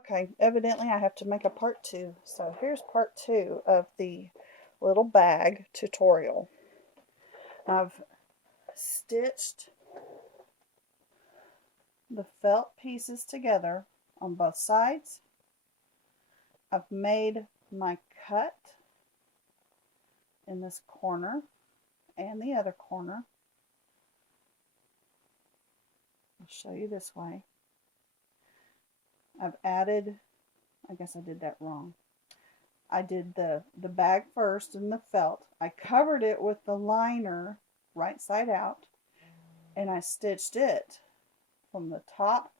Okay, evidently I have to make a part 2. So here's part 2 of the little bag tutorial. I've stitched the felt pieces together on both sides. I've made my cut in this corner and the other corner. I'll show you this way. I've added, I guess I did that wrong. I did the bag first and the felt. I covered it with the liner right side out, and I stitched it from the top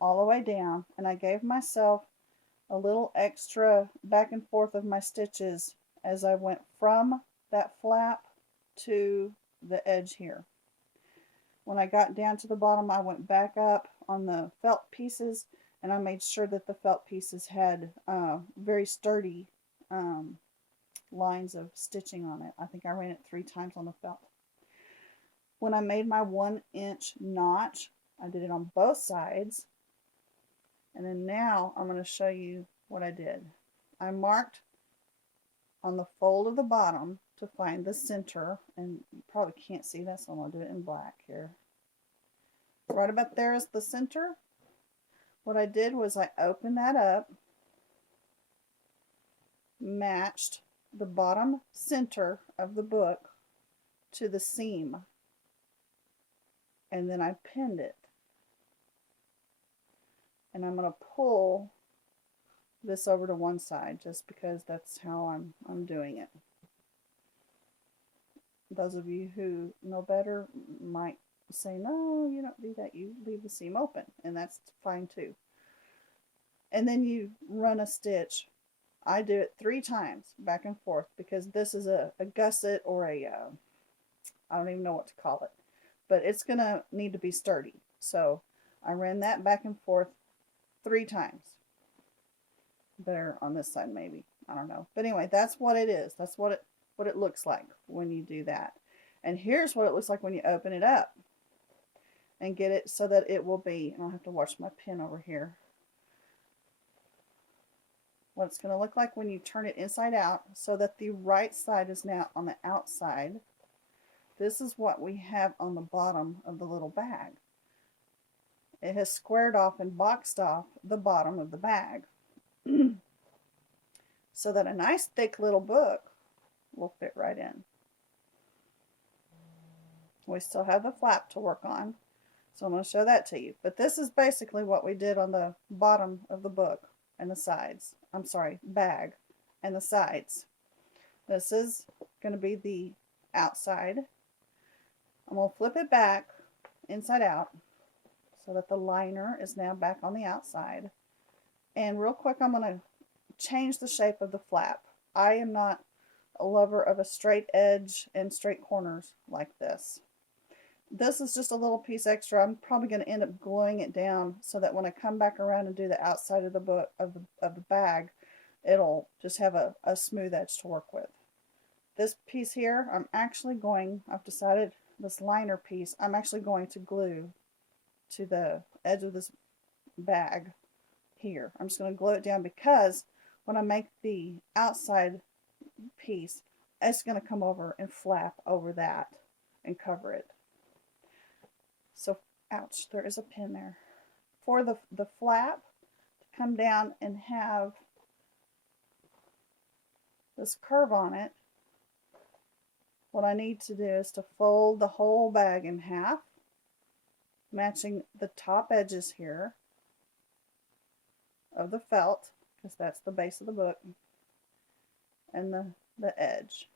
all the way down, and I gave myself a little extra back and forth of my stitches as I went from that flap to the edge here. When I got down to the bottom, I went back up on the felt pieces, and I made sure that the felt pieces had very sturdy lines of stitching on it. I think I ran it 3 times on the felt. When I made my 1-inch notch, I did it on both sides. And then now I'm going to show you what I did. I marked on the fold of the bottom to find the center, and you probably can't see that, so I'm going to do it in black here. Right about there is the center. What I did was I opened that up, matched the bottom center of the book to the seam, and then I pinned it. And I'm going to pull this over to one side just because that's how I'm doing it. Those of you who know better might say, no, you don't do that. You leave the seam open, and that's fine too. And then you run a stitch. I do it 3 times back and forth because this is a gusset or I don't even know what to call it, but it's going to need to be sturdy. So I ran that back and forth 3 times. Better on this side maybe. I don't know. But anyway, that's what it is. That's what it looks like when you do that. And here's what it looks like when you open it up and get it so that it will be, and I'll have to watch my pen over here, what it's going to look like when you turn it inside out so that the right side is now on the outside. This is what we have on the bottom of the little bag. It has squared off and boxed off the bottom of the bag so that a nice thick little book will fit right in. We still have the flap to work on, so I'm going to show that to you. But this is basically what we did on the bottom of the book and the sides. I'm sorry, bag and the sides. This is going to be the outside. I'm going to flip it back inside out so that the liner is now back on the outside. And real quick, I'm going to change the shape of the flap. I am not a lover of a straight edge and straight corners like this. This is just a little piece extra. I'm probably going to end up gluing it down so that when I come back around and do the outside of the book of the bag, it'll just have a smooth edge to work with. This piece here, I've decided this liner piece, I'm actually going to glue to the edge of this bag here. I'm just going to glue it down because when I make the outside piece, it's going to come over and flap over that and cover it. So, ouch, there is a pin there. For the flap to come down and have this curve on it, what I need to do is to fold the whole bag in half, matching the top edges here of the felt, because that's the base of the book, and the edge.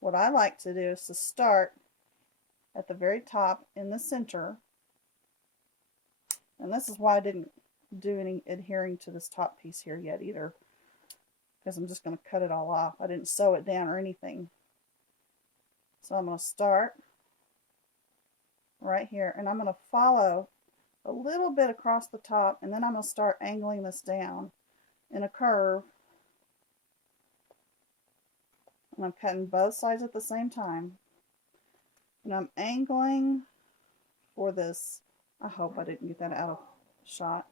What I like to do is to start at the very top in the center, and this is why I didn't do any adhering to this top piece here yet either, because I'm just going to cut it all off. I didn't sew it down or anything. So I'm going to start right here, and I'm going to follow a little bit across the top, and then I'm going to start angling this down in a curve. And I'm cutting both sides at the same time. And I'm angling for this. I hope I didn't get that out of shot.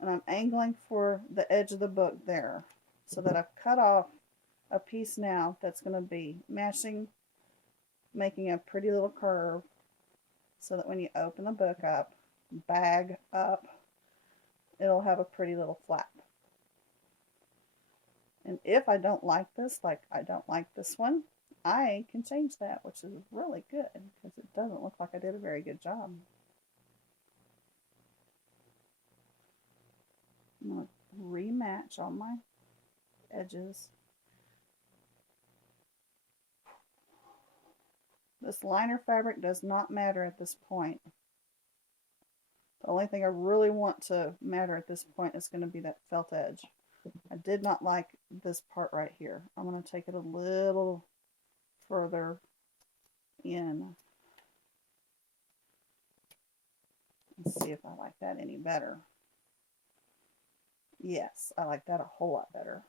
and I'm angling for the edge of the book there, so that I've cut off a piece now that's going to be matching, making a pretty little curve, so that when you open the book up, bag up, it'll have a pretty little flap. And if I don't like this, like I don't like this one, I can change that, which is really good because it doesn't look like I did a very good job. I'm going to rematch all my edges. This liner fabric does not matter at this point. The only thing I really want to matter at this point is going to be that felt edge. I did not like this part right here. I'm going to take it a little further in and see if I like that any better. Yes, I like that a whole lot better.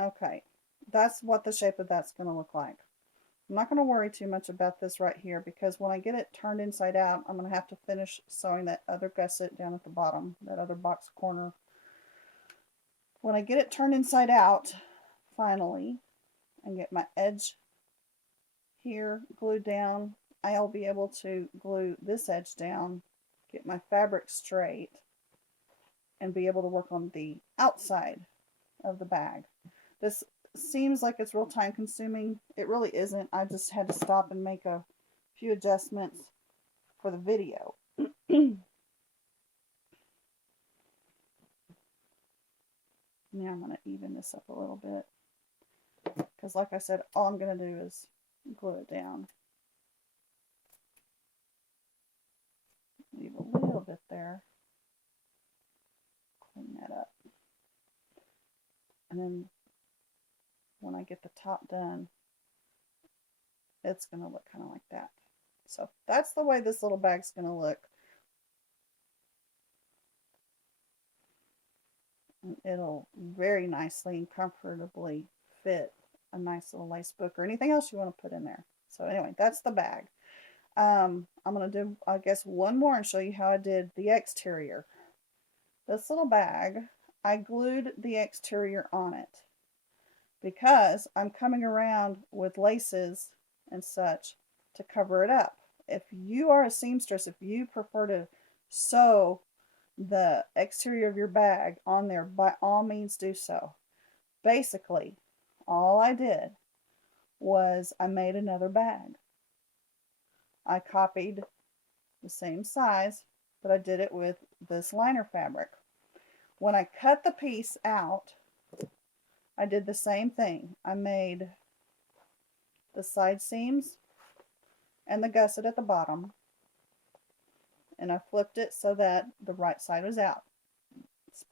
Okay, that's what the shape of that's going to look like. I'm not going to worry too much about this right here, because when I get it turned inside out, I'm going to have to finish sewing that other gusset down at the bottom, that other box corner. When I get it turned inside out, finally, and get my edge here glued down, I'll be able to glue this edge down, get my fabric straight, and be able to work on the outside of the bag. This seems like it's real time consuming. It really isn't. I just had to stop and make a few adjustments for the video. Now I'm going to even this up a little bit, because like I said, all I'm going to do is glue it down. Leave a little bit there. Clean that up. And then when I get the top done, it's going to look kind of like that. So that's the way this little bag's going to look. And it'll very nicely and comfortably fit a nice little lace book or anything else you want to put in there. So anyway, that's the bag. I'm going to do, I guess, one more and show you how I did the exterior. This little bag, I glued the exterior on it because I'm coming around with laces and such to cover it up. If you are a seamstress, if you prefer to sew the exterior of your bag on there, by all means do so. Basically, all I did was I made another bag. I copied the same size, but I did it with this liner fabric. When I cut the piece out, I did the same thing. I made the side seams and the gusset at the bottom, and I flipped it so that the right side was out.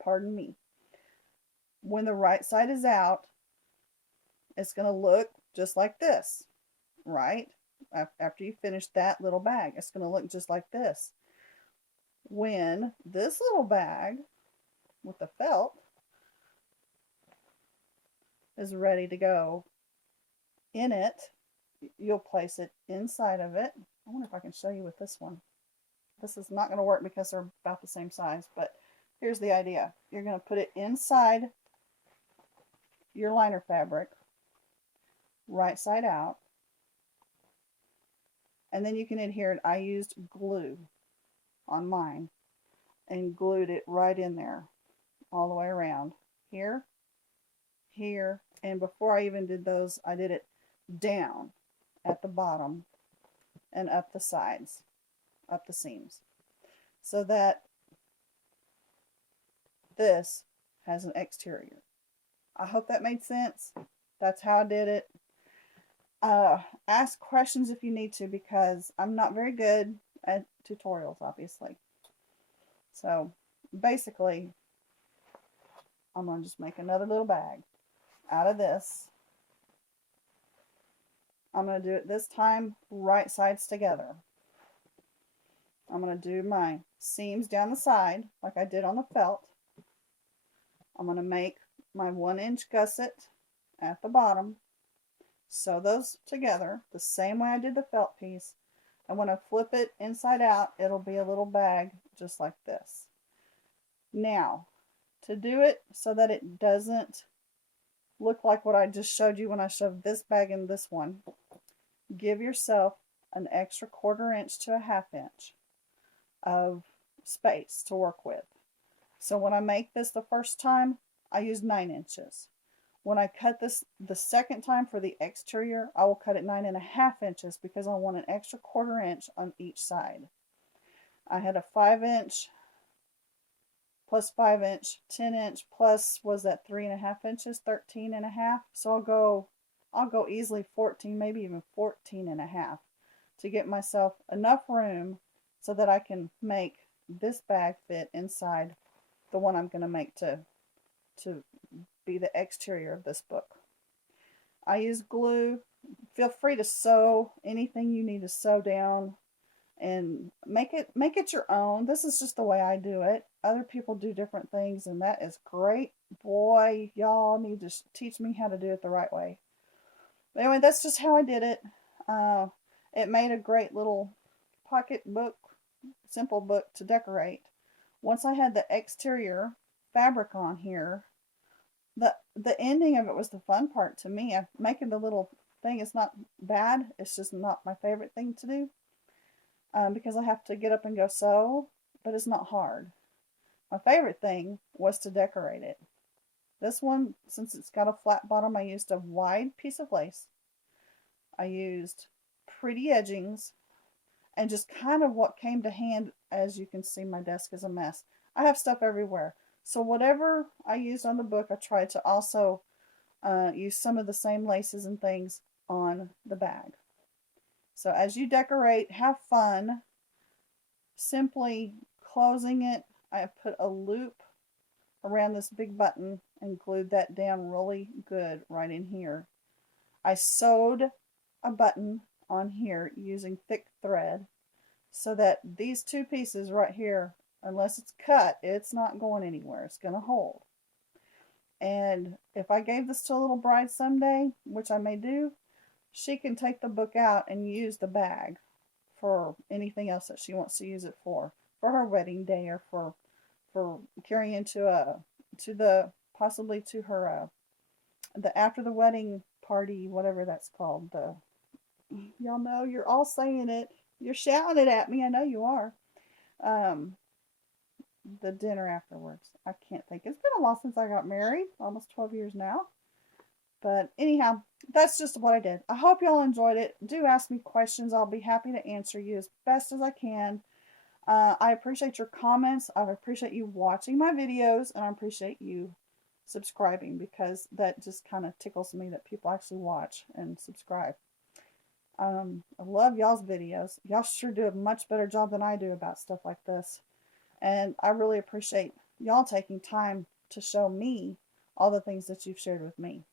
Pardon me. When the right side is out, it's going to look just like this, right? After you finish that little bag, it's going to look just like this. When this little bag with the felt is ready to go in it, you'll place it inside of it. I wonder if I can show you with this one. This is not going to work because they're about the same size, but here's the idea. You're going to put it inside your liner fabric, right side out, and then you can adhere it. I used glue on mine and glued it right in there all the way around. Here, here, and before I even did those, I did it down at the bottom and up the sides, up the seams, so that this has an exterior. I hope that made sense. That's how I did it. Ask questions if you need to, because I'm not very good at tutorials, obviously. So basically, I'm going to just make another little bag out of this. I'm going to do it this time right sides together. I'm going to do my seams down the side like I did on the felt. I'm going to make my 1-inch gusset at the bottom. Sew those together the same way I did the felt piece. And when I flip it inside out, it'll be a little bag just like this. Now, to do it so that it doesn't look like what I just showed you when I shoved this bag in this one, give yourself an extra 1/4 inch to a 1/2 inch of space to work with. So when I make this the first time, I use 9 inches. When I cut this the second time for the exterior, I will cut it 9.5 inches because I want an extra 1/4 inch on each side. I had a 5 inch plus 5 inch, 10 inch plus, was that 3.5 inches, 13.5. So I'll go easily 14, maybe even 14.5 to get myself enough room so that I can make this bag fit inside the one I'm going to make to be the exterior of this book. I use glue. Feel free to sew anything you need to sew down and make it your own. This is just the way I do it. Other people do different things, and that is great. Boy, y'all need to teach me how to do it the right way. But anyway, that's just how I did it. It made a great little pocket book, simple book to decorate. Once I had the exterior fabric on here, the ending of it was the fun part to me. Making the little thing is not bad. It's just not my favorite thing to do because I have to get up and go sew, but it's not hard. My favorite thing was to decorate it. This one, since it's got a flat bottom, I used a wide piece of lace. I used pretty edgings and just kind of what came to hand. As you can see, my desk is a mess. I have stuff everywhere. So whatever I used on the book, I tried to also use some of the same laces and things on the bag. So as you decorate, have fun. Simply closing it, I put a loop around this big button and glued that down really good right in here. I sewed a button on here using thick thread so that these two pieces right here, unless it's cut, it's not going anywhere. It's going to hold. And if I gave this to a little bride someday, which I may do, she can take the book out and use the bag for anything else that she wants to use it for her wedding day, or for carrying possibly to her the after the wedding party, whatever that's called. Y'all know, you're all saying it. You're shouting it at me. I know you are. The dinner afterwards. I can't think. It's been a while since I got married. Almost 12 years now. But anyhow, that's just what I did. I hope y'all enjoyed it. Do ask me questions. I'll be happy to answer you as best as I can. I appreciate your comments. I appreciate you watching my videos. And I appreciate you subscribing, because that just kind of tickles me that people actually watch and subscribe. I love y'all's videos. Y'all sure do a much better job than I do about stuff like this. And I really appreciate y'all taking time to show me all the things that you've shared with me.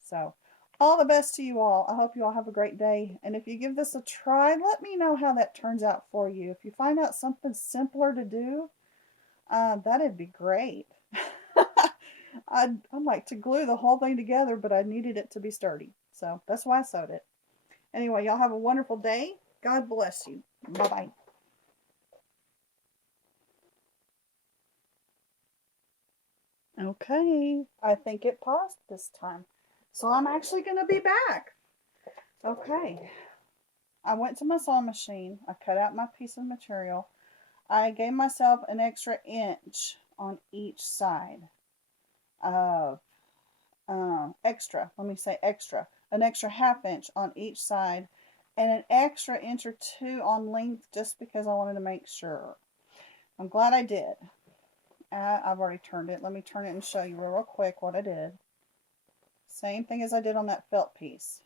So, all the best to you all. I hope you all have a great day. And if you give this a try, let me know how that turns out for you. If you find out something simpler to do, that'd be great. I'd like to glue the whole thing together, but I needed it to be sturdy. So, that's why I sewed it. Anyway, y'all have a wonderful day. God bless you. Bye-bye. Okay, I think it paused this time. So I'm actually going to be back. Okay, I went to my sewing machine. I cut out my piece of material. I gave myself an extra inch on each side of extra. Let me say extra. An extra 1/2 inch on each side, and an extra inch or 2 on length, just because I wanted to make sure. I'm glad I did. I've already turned it. Let me turn it and show you real quick what I did. Same thing as I did on that felt piece.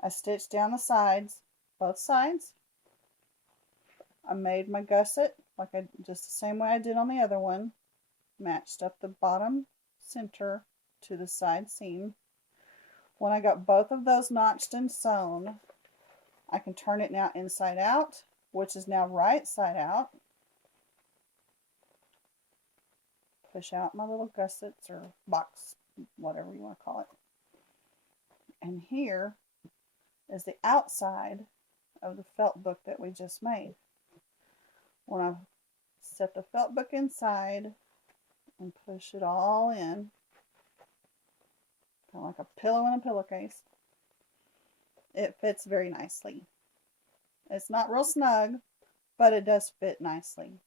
I stitched down the sides, both sides. I made my gusset just the same way I did on the other one. Matched up the bottom center to the side seam. When I got both of those notched and sewn, I can turn it now inside out, which is now right side out. Push out my little gussets or box, whatever you want to call it. And here is the outside of the felt book that we just made. Want to set the felt book inside and push it all in, kind of like a pillow in a pillowcase. It fits very nicely. It's not real snug, but it does fit nicely.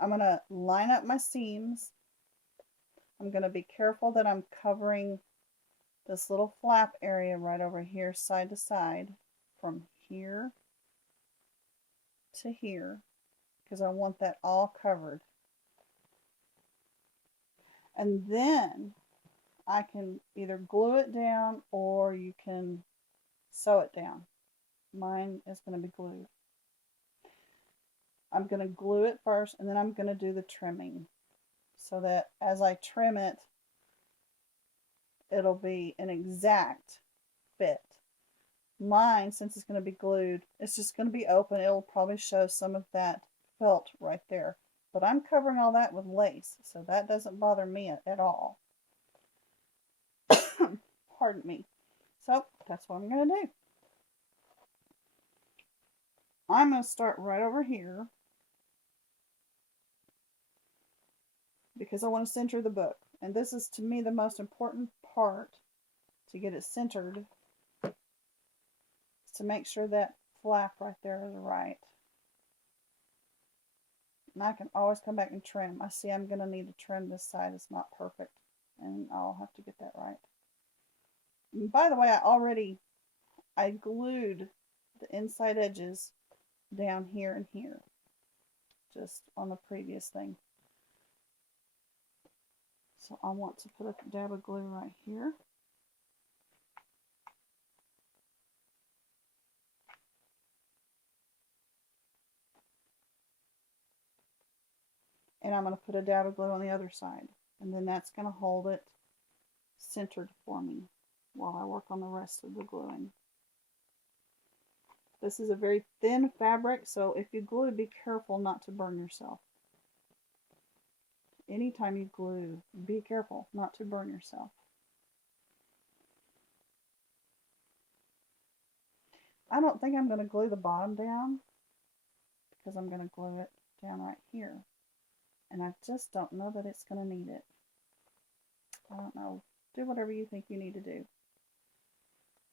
I'm going to line up my seams. I'm going to be careful that I'm covering this little flap area right over here side to side from here to here, because I want that all covered. And then I can either glue it down or you can sew it down. Mine is going to be glued. I'm going to glue it first, and then I'm going to do the trimming so that as I trim it, it'll be an exact fit. Mine, since it's going to be glued, it's just going to be open. It'll probably show some of that felt right there. But I'm covering all that with lace, so that doesn't bother me at all. Pardon me. So that's what I'm going to do. I'm going to start right over here because I want to center the book. And this is, to me, the most important part to get it centered, is to make sure that flap right there is right. And I can always come back and trim. I see I'm going to need to trim this side. It's not perfect, and I'll have to get that right. And by the way, I glued the inside edges down here and here, just on the previous thing. So I want to put a dab of glue right here. And I'm going to put a dab of glue on the other side. And then that's going to hold it centered for me while I work on the rest of the gluing. This is a very thin fabric, so if you glue, be careful not to burn yourself. Anytime you glue, be careful not to burn yourself. I don't think I'm going to glue the bottom down because I'm going to glue it down right here. And I just don't know that it's going to need it. I don't know. Do whatever you think you need to do.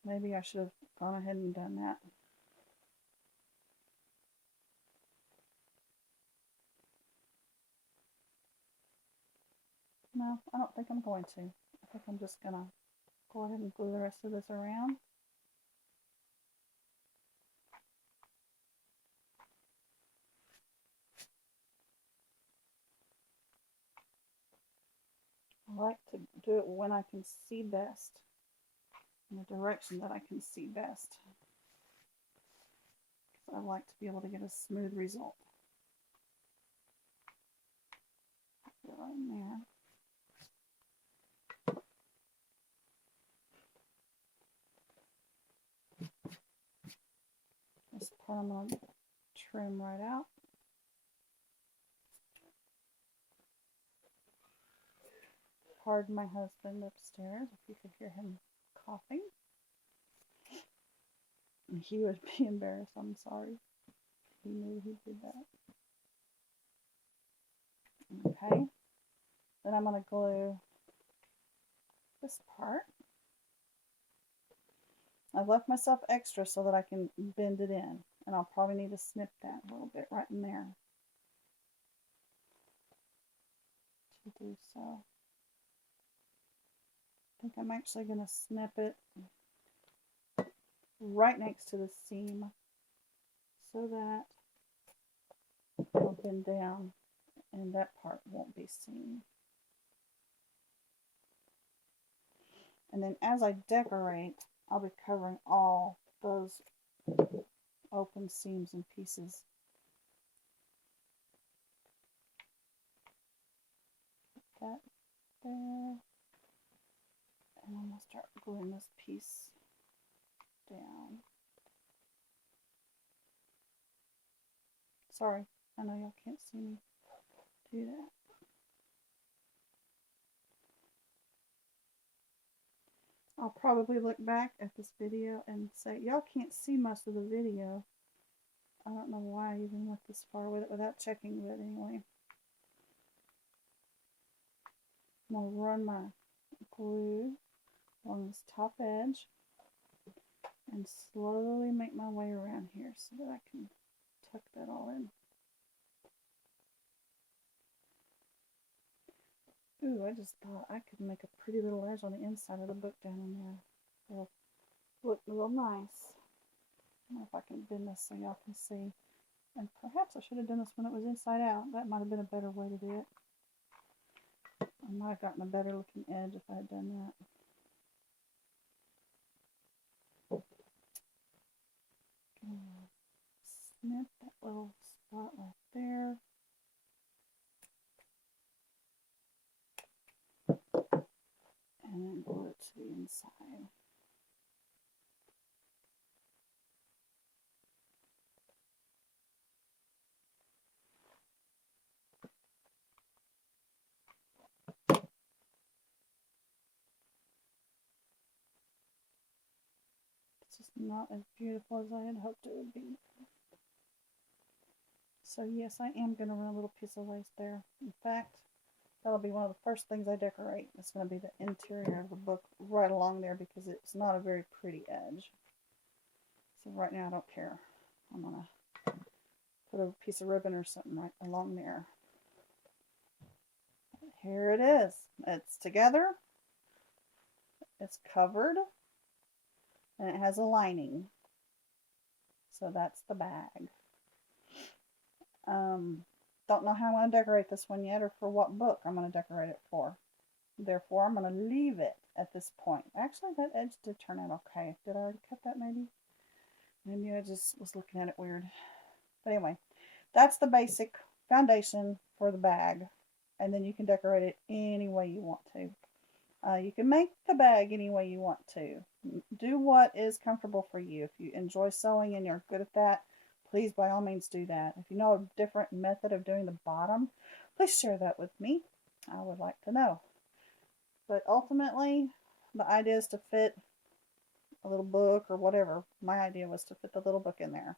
Maybe I should have gone ahead and done that. No, I don't think I'm going to. I think I'm just going to go ahead and glue the rest of this around. I like to do it when I can see best, in the direction that I can see best. I like to be able to get a smooth result. Put it right in there. This part I'm going to trim right out. Pardon my husband upstairs if you could hear him coughing. He would be embarrassed, I'm sorry. He knew he did that. Okay. Then I'm going to glue this part. I've left myself extra so that I can bend it in. And I'll probably need to snip that a little bit right in there to do so. I think I'm actually going to snip it right next to the seam so that it'll bend down and that part won't be seen. And then as I decorate, I'll be covering all those open seams and pieces. Put that there. And I'm going to start gluing this piece down. Sorry, I know y'all can't see me do that. I'll probably look back at this video and say, y'all can't see most of the video. I don't know why I even went this far with it without checking, but anyway. I'm going to run my glue along this top edge and slowly make my way around here so that I can tuck that all in. Ooh, I just thought I could make a pretty little edge on the inside of the book down in there. It'll look real nice. I don't know if I can bend this so y'all can see. And perhaps I should have done this when it was inside out. That might have been a better way to do it. I might have gotten a better looking edge if I had done that. Snip that little spot right there. And then glue it to the inside. It's just not as beautiful as I had hoped it would be. So yes, I am going to run a little piece of lace there. In fact, that'll be one of the first things I decorate. It's going to be the interior of the book right along there because it's not a very pretty edge. So right now I don't care. I'm going to put a piece of ribbon or something right along there. Here it is. It's together. It's covered. And it has a lining. So that's the bag. Don't know how I'm going to decorate this one yet or for what book I'm going to decorate it for. Therefore, I'm going to leave it at this point. Actually, that edge did turn out okay. Did I already cut that maybe? Maybe I just was looking at it weird. But anyway, that's the basic foundation for the bag. And then you can decorate it any way you want to. You can make the bag any way you want to. Do what is comfortable for you. If you enjoy sewing and you're good at that, please by all means do that. If you know a different method of doing the bottom, please share that with me. I would like to know. But ultimately, the idea is to fit a little book or whatever. My idea was to fit the little book in there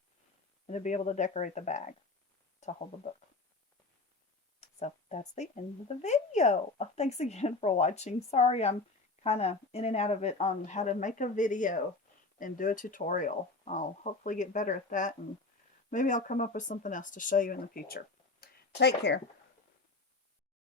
and to be able to decorate the bag to hold the book. So that's the end of the video. Thanks again for watching. Sorry I'm kind of in and out of it on how to make a video and do a tutorial. I'll hopefully get better at that, and maybe I'll come up with something else to show you in the future. Take care.